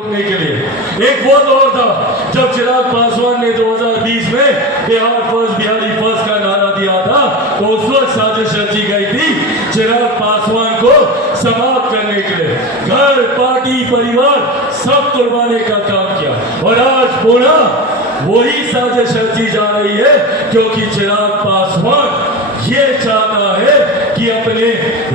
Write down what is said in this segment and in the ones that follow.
रोकने के लिए। एक वो दौर था जब चिराग पासवान ने 2020 में बिहार फर्स्ट बिहारी फर्स्ट का नारा दिया था, तो उस वक्त साजिश रची गई थी चिराग पासवान को समाप्त करने के लिए। घर, पार्टी, परिवार सब कुर्बाने का काम किया और आज पुनः वही साजिश रची जा रही है, क्योंकि चिराग पासवान ये चाहता है कि अपने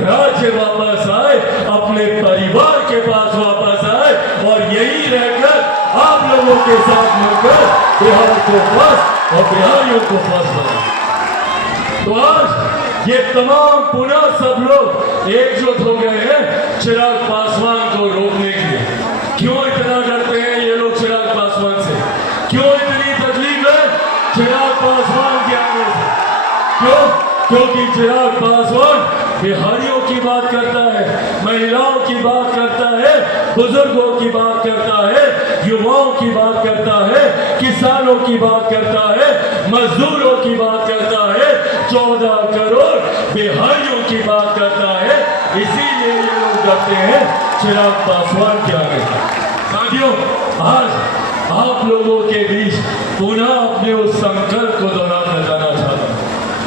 राज्य वापस आए, अपने परिवार के पास वापस आए और यही रहकर आप लोगों के साथ मिलकर बिहार को फर्स्ट और बिहारियों को फर्स्ट बनाए। तो आज ये तमाम पुनः सब लोग एकजुट हो गए हैं चिराग पासवान को रोकने के लिए। क्यों इतना डरते हैं ये लोग चिराग पासवान से? क्यों इतनी तकलीफ है चिराग पासवान के आने से? क्यों? क्योंकि चिराग पासवान बिहारियों की बात करता है, महिलाओं की बात करता है, बुजुर्गों की बात करता है, युवाओं की बात करता है, किसानों की बात करता है, मजदूरों की बात करता है, 14 करोड़ बिहारियों की बात करता है। इसीलिए ये लोग डरते हैं चिराग पासवान के आगे। साथियों, आज आप लोगों के बीच पुनः अपने उस संकल्प को दोहराना जाना चाहता हूं।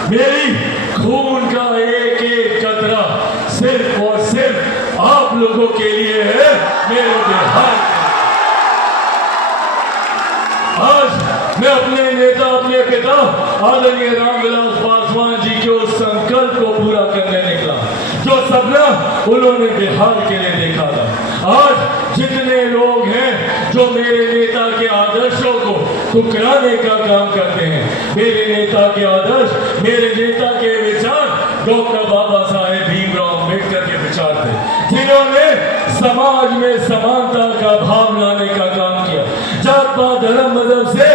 मेरी खून का एक एक कतरा सिर्फ और सिर्फ आप लोगों के लिए है, मेरे बिहार के। आज मैं अपने नेता, अपने पिता आदरणीय रामविलास पासवान जी के उस संकल्प को पूरा करने निकला जो सपना उन्होंने बिहार के लिए देखा था। आज जितने लोग हैं जो मेरे नेता के आदर्शों को ठुकराने का काम करते हैं, मेरे नेता के आदर्श, मेरे नेता के विचार डॉक्टर बाबा साहेब भीमराव अम्बेडकर के विचार थे, जिन्होंने समाज में समानता का भाव लाने का काम किया, जात पात धर्म मजहब से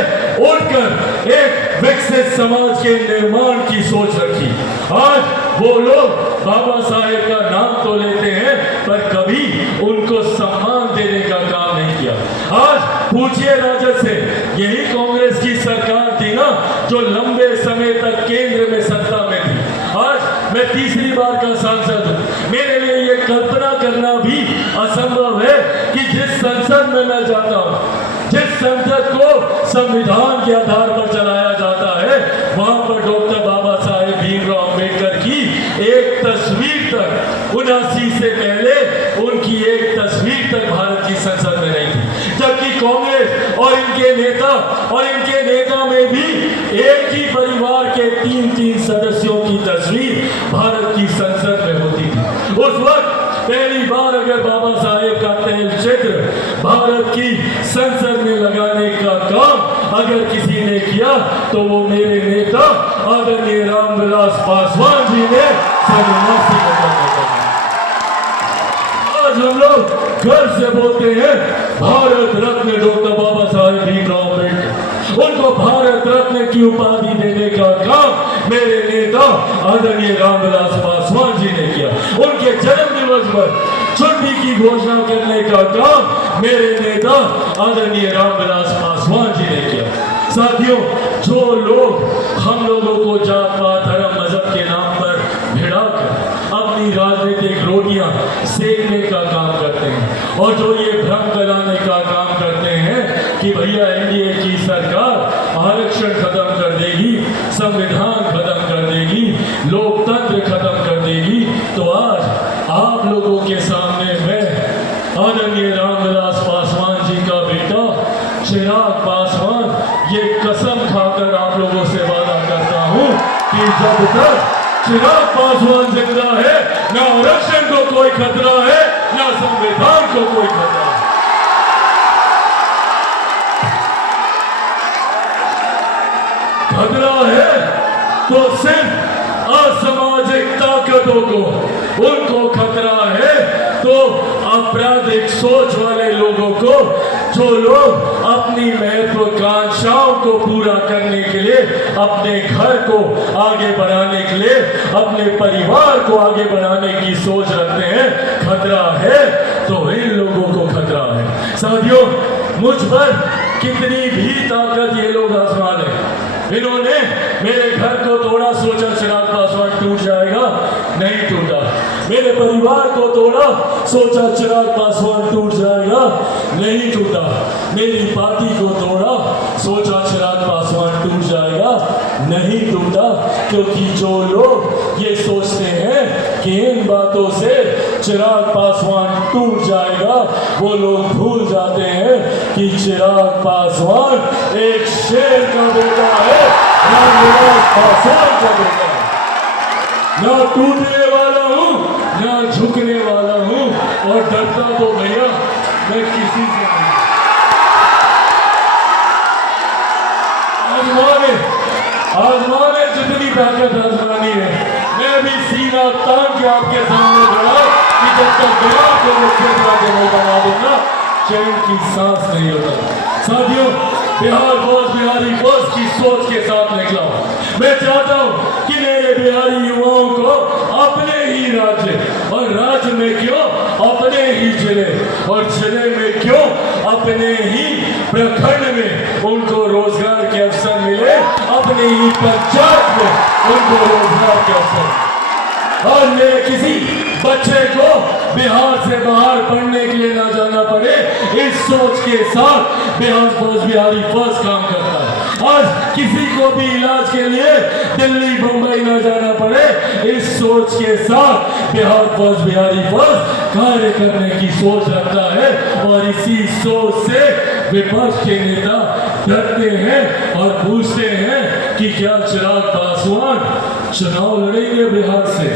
उठकर एक विकसित समाज के निर्माण की सोच रखी। आज वो लोग बाबा साहेब का नाम तो लेते हैं पर कभी उनको सम्मान देने का काम नहीं किया। आज पूछिए राजद से, यही कांग्रेस की सरकार थी ना जो लंबे समय तक केंद्र में सत्ता में थी। आज मैं तीसरी बार का सांसद हूं। मेरे लिए ये कल्पना करना भी असंभव है कि जिस संसद में मैं जाता हूं, जिस संसद को संविधान के आधार पर चलाया जाता है, वहां पर डॉक्टर बाबा साहेब भीमराव अम्बेडकर की एक तस्वीर तक 79 से पहले उनकी एक तस्वीर तक भारत की संसद में नहीं थी। जबकि कांग्रेस और इनके नेता में भी एक ही परिवार के 3-3 सदस्यों की तस्वीर भारत की संसद में होती थी। उस वक्त पहली बार अगर बाबा साहेब का तैल चित्र भारत की संसद में लगाने का काम अगर किसी ने किया तो वो मेरे नेता आदरणीय रामविलास पासवान जी ने सन्यासी का। आज हम लोग घर से बोलते हैं भारत रत्न डॉक्टर बाबा साहेब भीमराव अम्बेडकर, उनको भारत रत्न की उपाधि देने का काम मेरे नेता आदरणीय रामविलास पासवान जी ने किया। उनके जन्म दिवस पर छुट्टी की घोषणा करने का काम मेरे नेता आदरणीय रामविलास पासवान जी ने किया। साथियों, जो लोग हम लोगों को जात पात धर्म मजहब के नाम पर भिड़ाकर अपनी राजनीतिक रोटियां सेकने का काम करते हैं और जो ये भ्रम फैलाने का काम करते हैं कि भैया एनडीए की सरकार आरक्षण खत्म कर देगी, संविधान खत्म कर देगी, लोकतंत्र खत्म कर देगी, तो आज आप लोगों के सामने मैं आदरणीय रामविलास पासवान जी का बेटा चिराग पासवान ये कसम खाकर आप लोगों से वादा करता हूं कि जब तक चिराग पासवान जिंदा है, न आरक्षण को कोई खतरा है, न संविधान को कोई खतरा है। खतरा है तो सिर्फ असामाजिक ताकतों को, उनको खतरा है तो आपराधिक सोच वाले लोगों को, जो लोग अपनी महत्वाकांक्षाओं को पूरा करने के लिए, अपने घर को आगे बढ़ाने के लिए, अपने परिवार को आगे बढ़ाने की सोच रखते हैं। खतरा है तो इन लोगों को खतरा है। साथियों, मुझ पर कितनी भी ताकत ये लोग आजमा लें, इन्होंने मेरे घर को तोड़ा, सोचा चिराग पासवान टूट जाएगा, नहीं टूटा। मेरे परिवार को तोड़ा, सोचा चिराग पासवान टूट जाएगा, नहीं टूटा। मेरी पार्टी को तोड़ा, सोचा चिराग पासवान टूट जाएगा, नहीं टूटा। क्योंकि जो लोग ये सोचते हैं कि इन बातों से चिराग पासवान टूट जाएगा, वो लोग भूल जाते हैं कि चिराग पासवान एक शेर का बेटा है, रामविलास पासवान का बेटा है। ना टूटने वाला हूं, ना झुकने वाला हूं, और डरता तो भैया मैं किसी से नहीं। आजमाने जितनी ताकत आजमानी है, मैं भी सीना तान के आपके सामने खड़ा कि जब तक गया तो मुझसे बना दूंगा, चैन की सांस नहीं होता। साथियों, बिहार बोस बिहारी बोस की सोच के साथ निकला हूं। मैं चाहता हूं कि मेरे बिहारी युवाओं को अपने ही राज्य, और राज्य में क्यों अपने ही जिले, और जिले में क्यों अपने ही प्रखंड में उनको रोजगार के अवसर मिले, अपने ही पंचायत में उनको रोजगार के अवसर, और मेरे किसी बच्चे को बिहार से बाहर पढ़ने के लिए ना जाना पड़े, इस सोच के साथ बिहार बोस बिहारी बोस काम करता है। आज किसी को भी इलाज के लिए दिल्ली मुंबई ना जाना पड़े, इस सोच के साथ बिहार बोस बिहारी बोस कार्य करने की सोच रखता है। और इसी सोच से विपक्ष के नेता डरते हैं और पूछते हैं कि क्या चिराग पासवान चुनाव लड़ेंगे बिहार से।